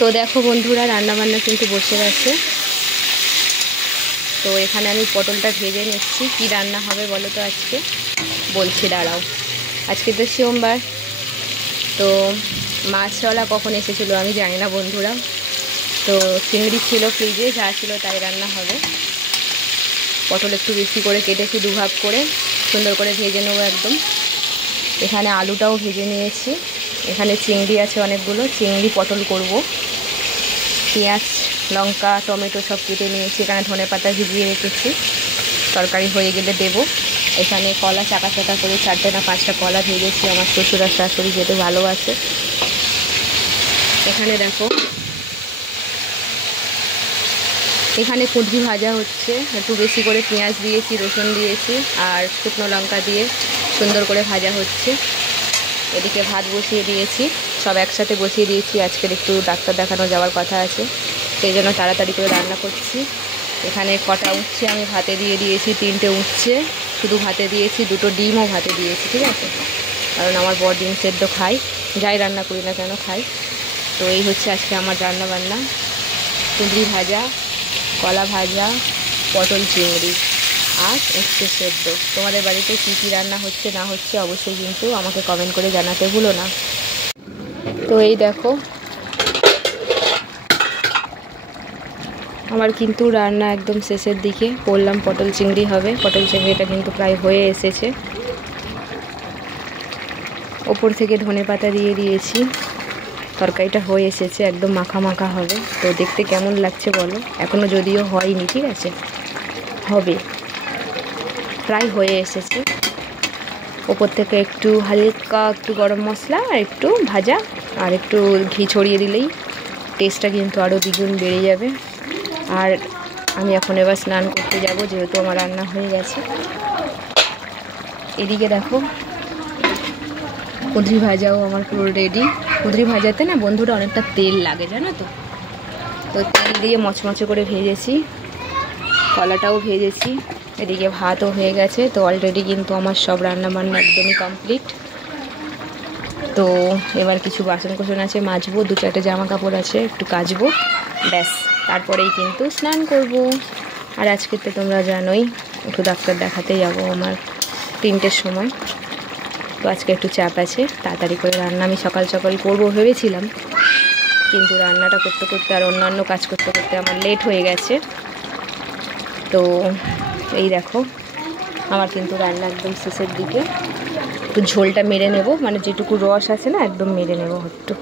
তো দেখো বন্ধুরা, রান্নাবান্না কিন্তু বসে গেছে। তো এখানে আমি পটলটা ভেজে নিচ্ছি। কি রান্না হবে বলো তো আজকে? বলছি, দাঁড়াও। আজকে তো সোমবার। তো মাছওয়ালা কখন এসেছিলো আমি জানি না বন্ধুরা। তো চিংড়ি ছিল ফ্রিজে, যা ছিল তাই রান্না হবে। পটল একটু বেশি করে কেটেছি, দুভাগ করে সুন্দর করে ভেজে নেবো একদম। এখানে আলুটাও ভেজে নিয়েছি। এখানে চিংড়ি আছে অনেকগুলো, চিংড়ি পটল করব। পেঁয়াজ, লঙ্কা, টমেটো সব কেটে নিয়েছি। এখানে ধনেপাতা ভিজিয়ে রেখেছি, তরকারি হয়ে গেলে দেব। এখানে কলা চাকা চাকা করে 4টে না 5টা কলা ভেজেছি। আমার শ্বশুর আর শাশুড়ি যেতে ভালোবাসে। এখানে দেখো, এখানে কুঁদরি ভাজা হচ্ছে। একটু বেশি করে পেঁয়াজ দিয়েছি, রসুন দিয়েছি আর শুকনো লঙ্কা দিয়ে সুন্দর করে ভাজা হচ্ছে। এদিকে ভাত বসিয়ে দিয়েছি, সব একসাথে বসিয়ে দিয়েছি। আজকের একটু ডাক্তার দেখানো যাওয়ার কথা আছে, সেই জন্য তাড়াতাড়ি করে রান্না করছি। এখানে কটা উঠছে আমি ভাতে দিয়ে দিয়েছি, 3টে উঠছে শুধু ভাতে দিয়েছি, 2টো ডিমও ভাতে দিয়েছি, ঠিক আছে? কারণ আমার বড় ডিম সেদ্ধ খাই, যাই রান্না করি না কেন খাই। তো এই হচ্ছে আজকে আমার রান্না বান্না। কুঁদরি ভাজা, কলা ভাজা, পটল চিংড়ি আর উচ্ছে সেদ্ধ। তোমাদের বাড়িতে কী কী রান্না হচ্ছে না হচ্ছে অবশ্যই কিন্তু আমাকে কমেন্ট করে জানাতে ভুলো না। তো এই দেখো, আমার কিন্তু রান্না একদম শেষের দিকে। বললাম পটল চিংড়ি হবে, পটল চিংড়িটা কিন্তু প্রায় হয়ে এসেছে। ওপর থেকে ধনেপাতা দিয়ে দিয়েছি, তরকারিটা হয়ে এসেছে, একদম মাখা মাখা হবে। তো দেখতে কেমন লাগছে বলো? এখনও যদিও হয়নি, ঠিক আছে, হবে, প্রায় হয়ে এসেছে। ওপর থেকে একটু হালকা একটু গরম মশলা আর একটু ভাজা আর একটু ঘি ছড়িয়ে দিলেই টেস্টটা কিন্তু আরও দ্বিগুণ বেড়ে যাবে। আর আমি এখন এবার স্নান করতে যাব, যেহেতু আমার রান্না হয়ে গেছে। এদিকে দেখো, কুঁদরি ভাজাও আমার পুরো রেডি। কুঁদরি ভাজাতে না বন্ধুরা অনেকটা তেল লাগে, জানো তো? তো তেল দিয়ে মচমচে করে ভেজেছি, কলাটাও ভেজেছি। এদিকে ভাতও হয়ে গেছে। তো অলরেডি কিন্তু আমার সব রান্নাবান্না একদমই কমপ্লিট। তো এবার কিছু বাসন কোসন আছে মাজবো, 2-4টে জামা কাপড় আছে একটু কাচবো, ব্যাস তারপরেই কিন্তু স্নান করব। আর আজকে তো তোমরা জানোই একটু ডাক্তার দেখাতে যাবো আমার 3টের সময়। তো আজকে একটু চাপ আছে, তাড়াতাড়ি করে রান্না আমি সকাল সকাল করবো ভেবেছিলাম, কিন্তু রান্নাটা করতে করতে আর অন্যান্য কাজ করতে করতে আমার লেট হয়ে গেছে। তো এই দেখো, আমার কিন্তু রান্না একদম শেষের দিকে। একটু ঝোলটা মেরে নেব, মানে যেটুকু রস আছে না একদম মেরে নেব একটু।